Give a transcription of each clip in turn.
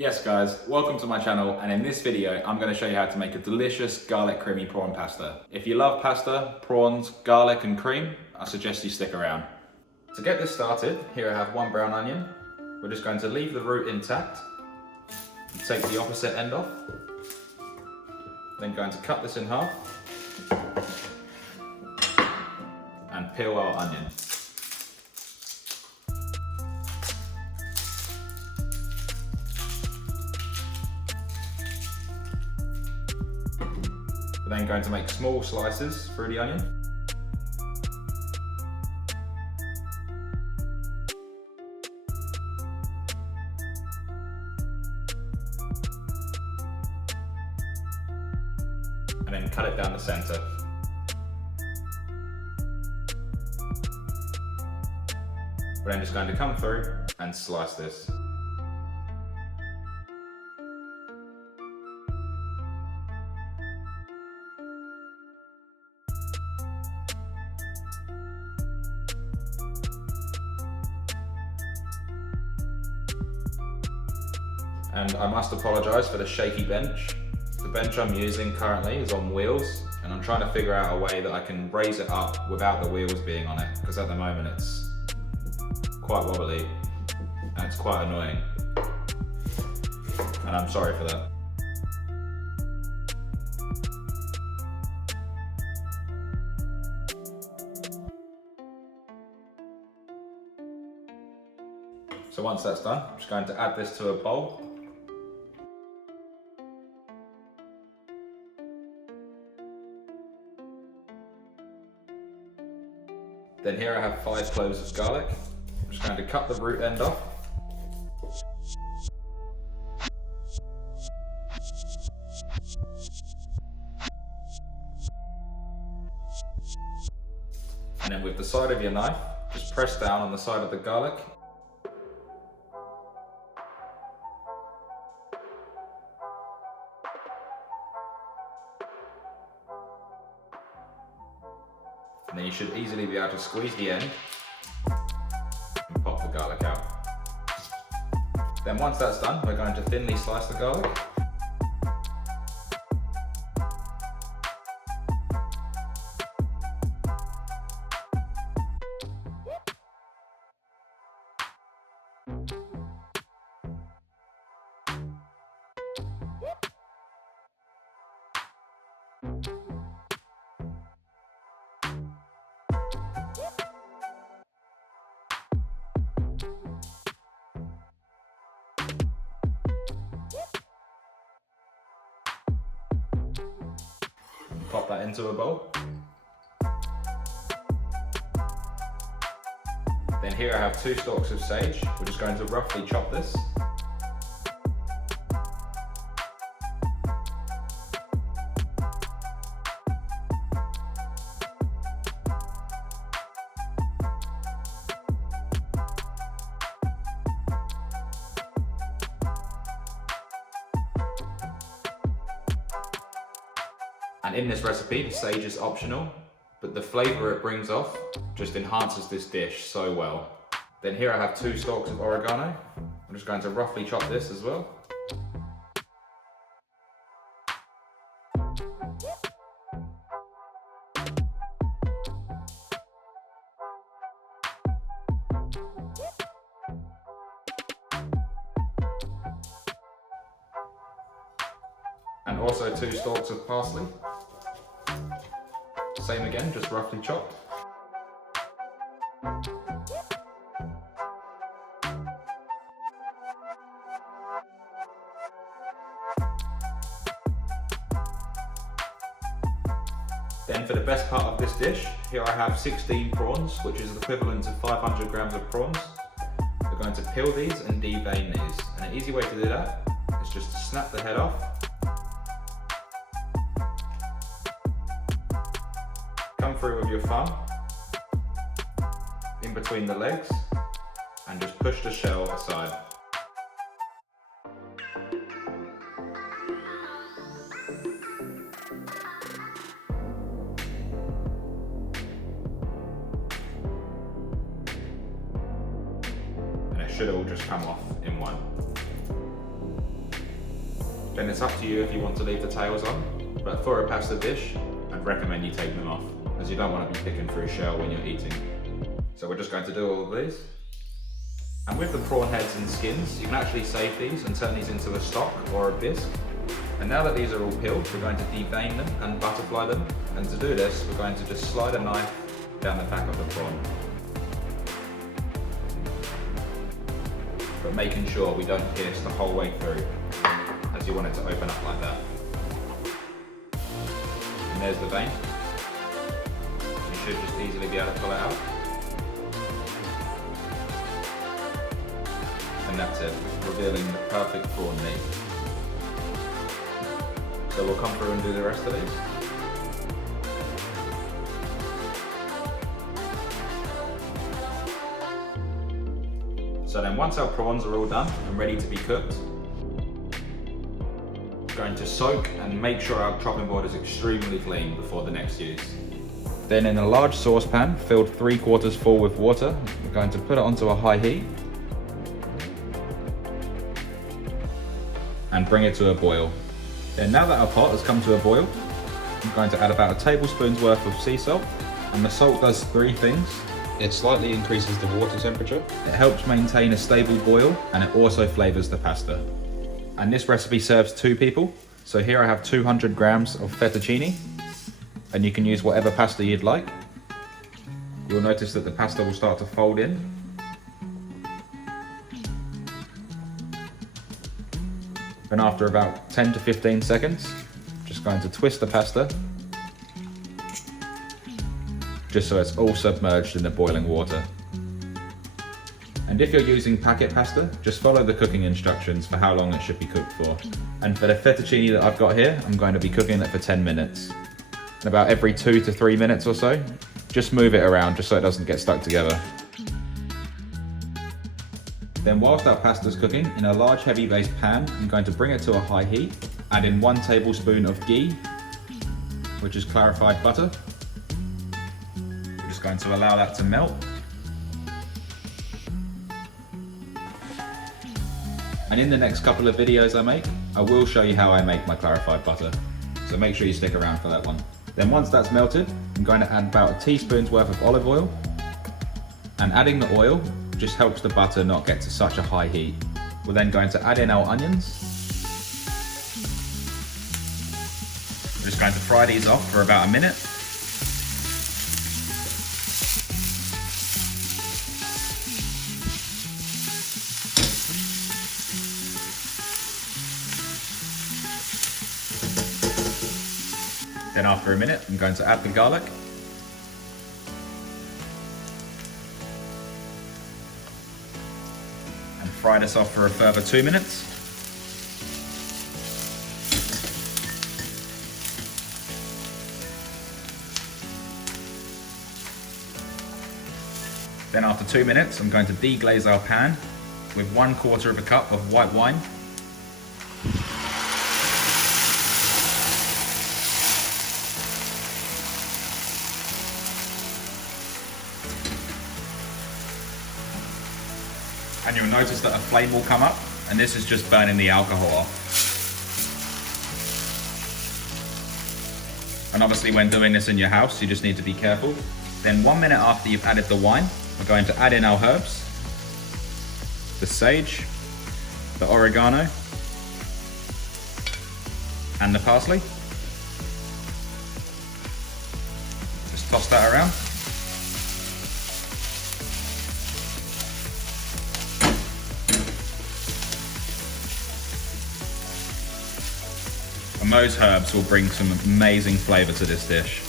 Yes guys, welcome to my channel, and in this video I'm going to show you how to make a delicious garlic creamy prawn pasta. If you love pasta, prawns, garlic and cream, I suggest you stick around. To get this started, here I have one brown onion. We're just going to leave the root intact, take the opposite end off, then going to cut this in half and peel our onion. We're then going to make small slices through the onion. And then cut it down the center. We're then just going to come through and slice this. And I must apologise for the shaky bench. The bench I'm using currently is on wheels, and I'm trying to figure out a way that I can raise it up without the wheels being on it, because at the moment it's quite wobbly and it's quite annoying. And I'm sorry for that. So once that's done, I'm just going to add this to a bowl. Then here I have 5 cloves of garlic. I'm just going to cut the root end off. And then with the side of your knife, just press down on the side of the garlic. And then you should easily be able to squeeze the end and pop the garlic out. Then once that's done, we're going to thinly slice the garlic. Pop that into a bowl. Then here I have 2 stalks of sage. We're just going to roughly chop this. And in this recipe, the sage is optional, but the flavour it brings off just enhances this dish so well. Then here I have 2 stalks of oregano. I'm just going to roughly chop this as well. And also 2 stalks of parsley. Same again, just roughly chopped. Then for the best part of this dish, here I have 16 prawns, which is the equivalent of 500 grams of prawns. We're going to peel these and devein these. And an easy way to do that is just to snap the head off. Come through with your thumb in between the legs and just push the shell aside. And it should all just come off in one. Then it's up to you if you want to leave the tails on, but for a pasta dish, I'd recommend you take them off, as you don't want to be picking through shell when you're eating. So we're just going to do all of these. And with the prawn heads and skins, you can actually save these and turn these into a stock or a bisque. And now that these are all peeled, we're going to devein them and butterfly them. And to do this, we're going to just slide a knife down the back of the prawn. But making sure we don't pierce the whole way through, as you want it to open up like that. And there's the vein. You should just easily be able to pull it out. And that's it, revealing the perfect prawn meat. So we'll come through and do the rest of these. So then once our prawns are all done and ready to be cooked, we're going to soak and make sure our chopping board is extremely clean before the next use. Then in a large saucepan filled 3/4 full with water, we're going to put it onto a high heat and bring it to a boil. Then now that our pot has come to a boil, I'm going to add about a tablespoon's worth of sea salt. And the salt does three things. It slightly increases the water temperature, it helps maintain a stable boil, and it also flavours the pasta. And this recipe serves 2 people. So here I have 200 grams of fettuccine, and you can use whatever pasta you'd like. You'll notice that the pasta will start to fold in. And after about 10 to 15 seconds, just going to twist the pasta, just so it's all submerged in the boiling water. And if you're using packet pasta, just follow the cooking instructions for how long it should be cooked for. And for the fettuccine that I've got here, I'm going to be cooking it for 10 minutes. And about every 2 to 3 minutes or so, just move it around just so it doesn't get stuck together. Then whilst our pasta's cooking, in a large heavy based pan, I'm going to bring it to a high heat, add in 1 tablespoon of ghee, which is clarified butter. We're just going to allow that to melt. And in the next couple of videos I make, I will show you how I make my clarified butter. So make sure you stick around for that one. Then once that's melted, I'm going to add about a teaspoon's worth of olive oil. And adding the oil just helps the butter not get to such a high heat. We're then going to add in our onions. We're just going to fry these off for about a minute. Then after a minute, I'm going to add the garlic. Fry this off for a further 2 minutes. Then after 2 minutes, I'm going to deglaze our pan with 1/4 cup of white wine. And you'll notice that a flame will come up, and this is just burning the alcohol off. And obviously when doing this in your house, you just need to be careful. Then 1 minute after you've added the wine, we're going to add in our herbs. The sage, the oregano, and the parsley. Just toss that around. And those herbs will bring some amazing flavour to this dish.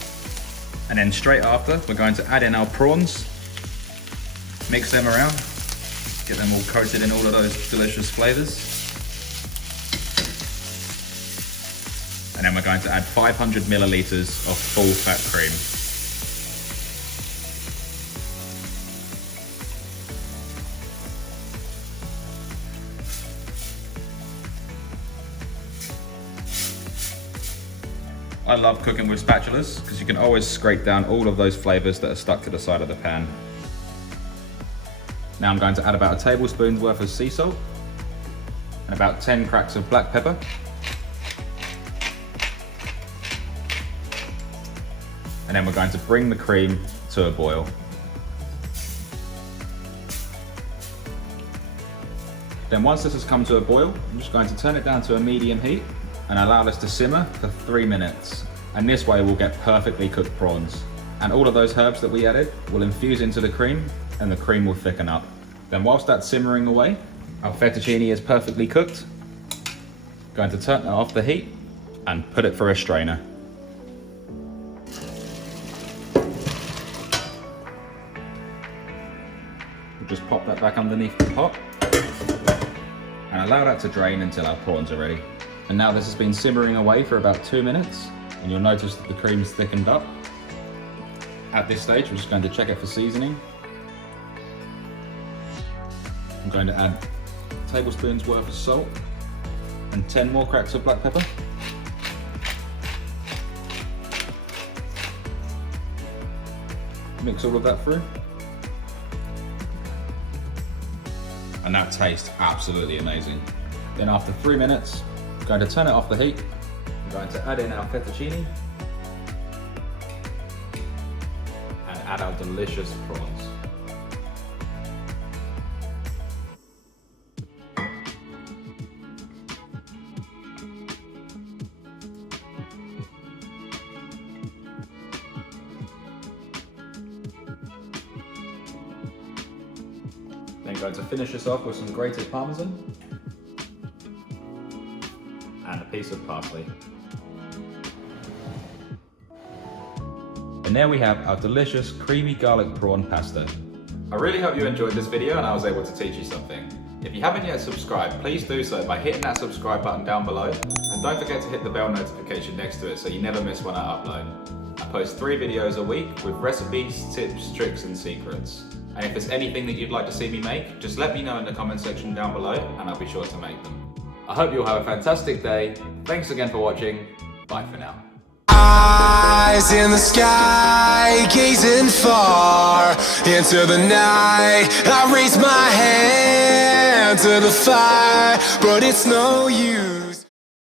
And then straight after, we're going to add in our prawns, mix them around, get them all coated in all of those delicious flavours. And then we're going to add 500 millilitres of full fat cream. I love cooking with spatulas because you can always scrape down all of those flavours that are stuck to the side of the pan. Now I'm going to add about a tablespoon's worth of sea salt and about 10 cracks of black pepper. And then we're going to bring the cream to a boil. Then once this has come to a boil, I'm just going to turn it down to a medium heat and allow this to simmer for 3 minutes. And this way we'll get perfectly cooked prawns. And all of those herbs that we added will infuse into the cream and the cream will thicken up. Then whilst that's simmering away, our fettuccine is perfectly cooked. Going to turn that off the heat and put it through a strainer. We'll just pop that back underneath the pot and allow that to drain until our prawns are ready. And now this has been simmering away for about 2 minutes and you'll notice that the cream's thickened up. At this stage, we're just going to check it for seasoning. I'm going to add tablespoons worth of salt and 10 more cracks of black pepper. Mix all of that through. And that tastes absolutely amazing. Then after 3 minutes, I'm going to turn it off the heat. I'm going to add in our fettuccine and add our delicious prawns. Then going to finish this off with some grated Parmesan and a piece of parsley. And there we have our delicious creamy garlic prawn pasta. I really hope you enjoyed this video and I was able to teach you something. If you haven't yet subscribed, please do so by hitting that subscribe button down below. And don't forget to hit the bell notification next to it so you never miss when I upload. I post 3 videos a week with recipes, tips, tricks and secrets. And if there's anything that you'd like to see me make, just let me know in the comment section down below and I'll be sure to make them. I hope you'll have a fantastic day. Thanks again for watching. Bye for now. Eyes in the sky, gazing far into the night. I raise my hand to the fire, but it's no use.